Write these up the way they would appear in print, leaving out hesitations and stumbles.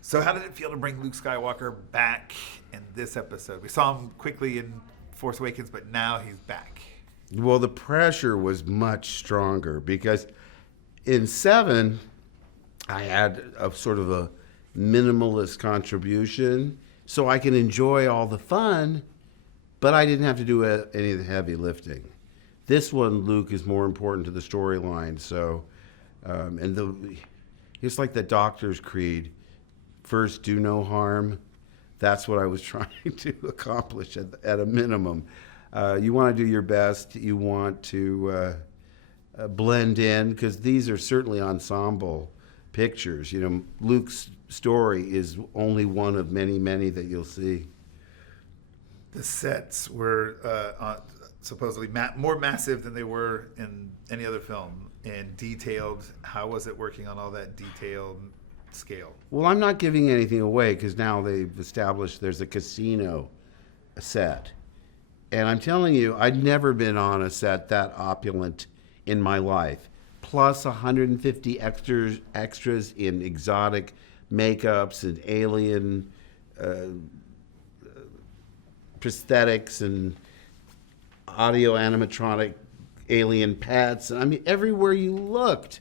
So how did it feel to bring Luke Skywalker back in this episode? We saw him quickly in Force Awakens, but now he's back. Well, the pressure was much stronger because in 7, I had a sort of a minimalist contribution, so I can enjoy all the fun, but I didn't have to do any of the heavy lifting. This one, Luke is more important to the storyline, so, it's like the Doctor's Creed. First, do no harm. That's what I was trying to accomplish at a minimum. You want to do your best. You want to blend in, because these are certainly ensemble pictures. You know, Luke's story is only one of many, many that you'll see. The sets were supposedly more massive than they were in any other film, and detailed. How was it working on all that detailed scale? Well, I'm not giving anything away because now they've established there's a casino set. And I'm telling you, I'd never been on a set that opulent in my life. Plus 150 extras in exotic makeups and alien prosthetics and audio animatronic alien pets. I mean, everywhere you looked.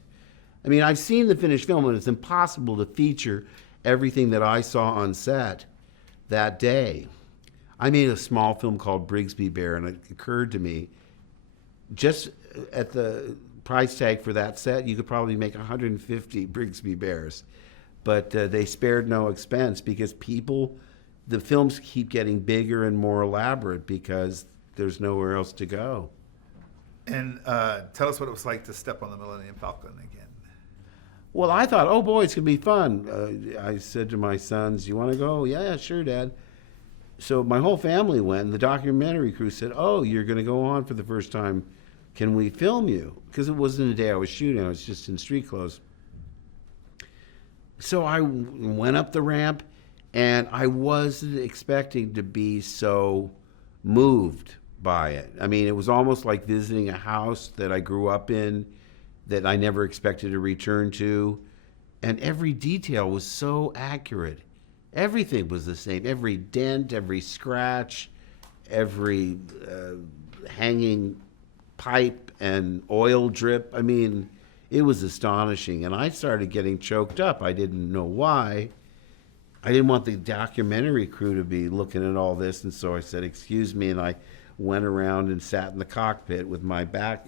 I mean, I've seen the finished film, and it's impossible to feature everything that I saw on set that day. I made a small film called Brigsby Bear, and it occurred to me, just at the price tag for that set, you could probably make 150 Brigsby Bears. But they spared no expense because the films keep getting bigger and more elaborate because there's nowhere else to go. And tell us what it was like to step on the Millennium Falcon again. Well, I thought, oh boy, it's going to be fun. I said to my sons, you want to go? Yeah, sure, Dad. So my whole family went, and the documentary crew said, oh, you're going to go on for the first time. Can we film you? Because it wasn't a day I was shooting. I was just in street clothes. So I went up the ramp, and I wasn't expecting to be so moved by it. I mean, it was almost like visiting a house that I grew up in that I never expected to return to. And every detail was so accurate. Everything was the same. Every dent, every scratch, every hanging pipe and oil drip. I mean, it was astonishing. And I started getting choked up. I didn't know why. I didn't want the documentary crew to be looking at all this. And so I said, excuse me. And I went around and sat in the cockpit with my back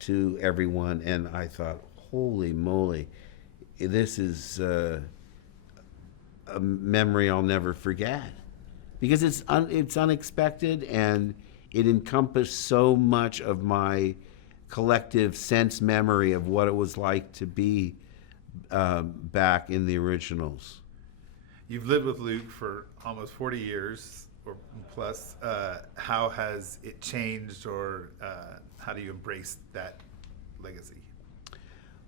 to everyone. And I thought, holy moly, this is a memory I'll never forget, because it's unexpected, and it encompassed so much of my collective sense memory of what it was like to be back in the originals. You've lived with Luke for almost 40 years or plus. How has it changed, or how do you embrace that legacy?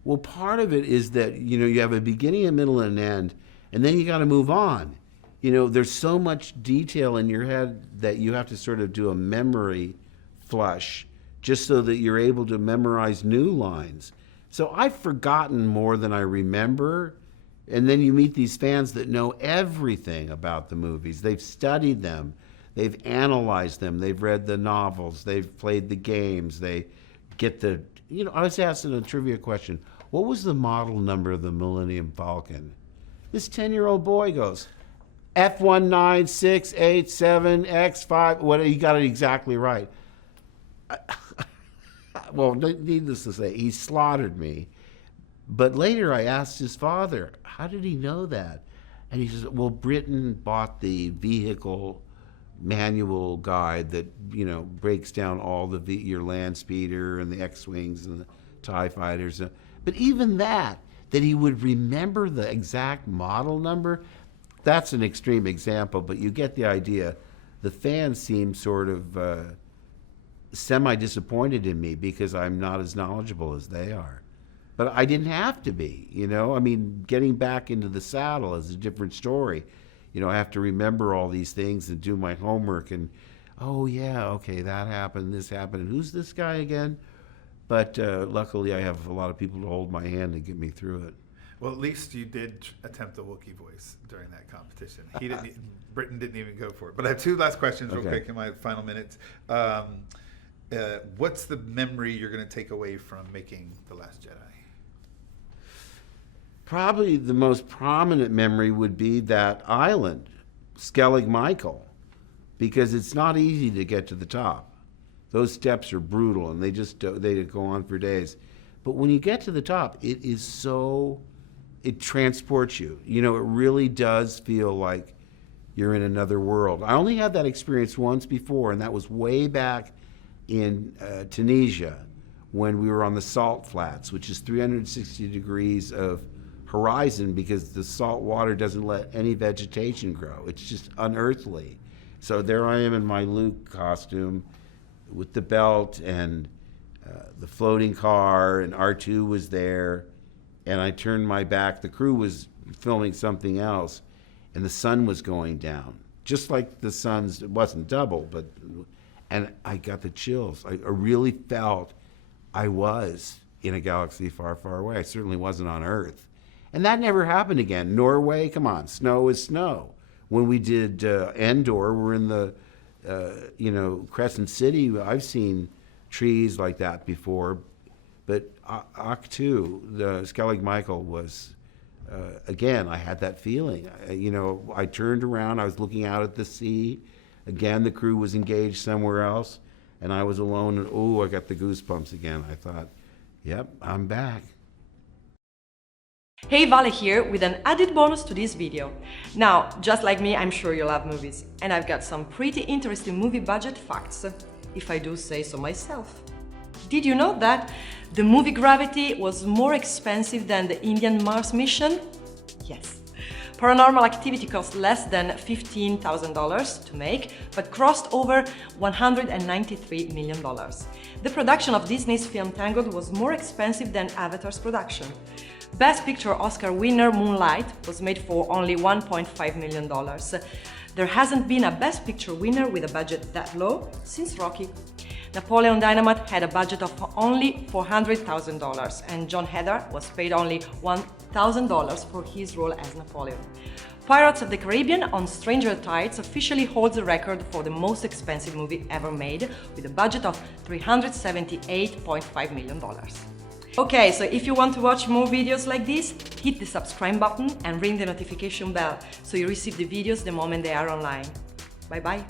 Well, part of it is that, you know, you have a beginning, a middle, and an end, and then you got to move on. You know, there's so much detail in your head that you have to sort of do a memory flush just so that you're able to memorize new lines. So I've forgotten more than I remember. And then you meet these fans that know everything about the movies. They've studied them. They've analyzed them. They've read the novels. They've played the games. They get the, you know, I was asked a trivia question. What was the model number of the Millennium Falcon? This 10-year-old boy goes, F19687X5. What, he got it exactly right. Well, needless to say, he slaughtered me. But later I asked his father, how did he know that? And he says, well, Britain bought the vehicle manual guide that, you know, breaks down all your land speeder and the X-Wings and the TIE fighters. But even that he would remember the exact model number, that's an extreme example, but you get the idea. The fans seem sort of semi-disappointed in me because I'm not as knowledgeable as they are. But I didn't have to be, you know? I mean, getting back into the saddle is a different story. You know, I have to remember all these things and do my homework and, oh yeah, okay, that happened, this happened, and who's this guy again? But luckily I have a lot of people to hold my hand and get me through it. Well, at least you did attempt a Wookiee voice during that competition. He didn't. Britain didn't even go for it. But I have two last questions, real quick, in my final minutes. What's the memory you're going to take away from making The Last Jedi? Probably the most prominent memory would be that island, Skellig Michael, because it's not easy to get to the top. Those steps are brutal, and they go on for days. But when you get to the top, it transports you. You know, it really does feel like you're in another world. I only had that experience once before, and that was way back in Tunisia when we were on the salt flats, which is 360 degrees of horizon because the salt water doesn't let any vegetation grow. It's just unearthly. So there I am in my Luke costume with the belt and the floating car, and R2 was there, and I turned my back. The crew was filming something else, and the sun was going down, just like the sun's, it wasn't double, and I got the chills. I really felt I was in a galaxy far, far away. I certainly wasn't on Earth. And that never happened again. Norway, come on, snow is snow. When we did Endor, we're in the, Crescent City. I've seen trees like that before, but Ahch-To, the Skellig Michael was, again, I had that feeling. I turned around, I was looking out at the sea. Again, the crew was engaged somewhere else, and I was alone, and I got the goosebumps again. I thought, yep, I'm back. Hey, Vale here with an added bonus to this video. Now, just like me, I'm sure you love movies, and I've got some pretty interesting movie budget facts, if I do say so myself. Did you know that the movie Gravity was more expensive than the Indian Mars mission? Yes. Paranormal Activity cost less than $15,000 to make, but crossed over $193 million. The production of Disney's film Tangled was more expensive than Avatar's production. Best Picture Oscar winner Moonlight was made for only $1.5 million. There hasn't been a Best Picture winner with a budget that low since Rocky. Napoleon Dynamite had a budget of only $400,000, and John Heder was paid only $1,000 for his role as Napoleon. Pirates of the Caribbean on Stranger Tides officially holds the record for the most expensive movie ever made, with a budget of $378.5 million. Okay, so if you want to watch more videos like this, hit the subscribe button and ring the notification bell so you receive the videos the moment they are online. Bye bye!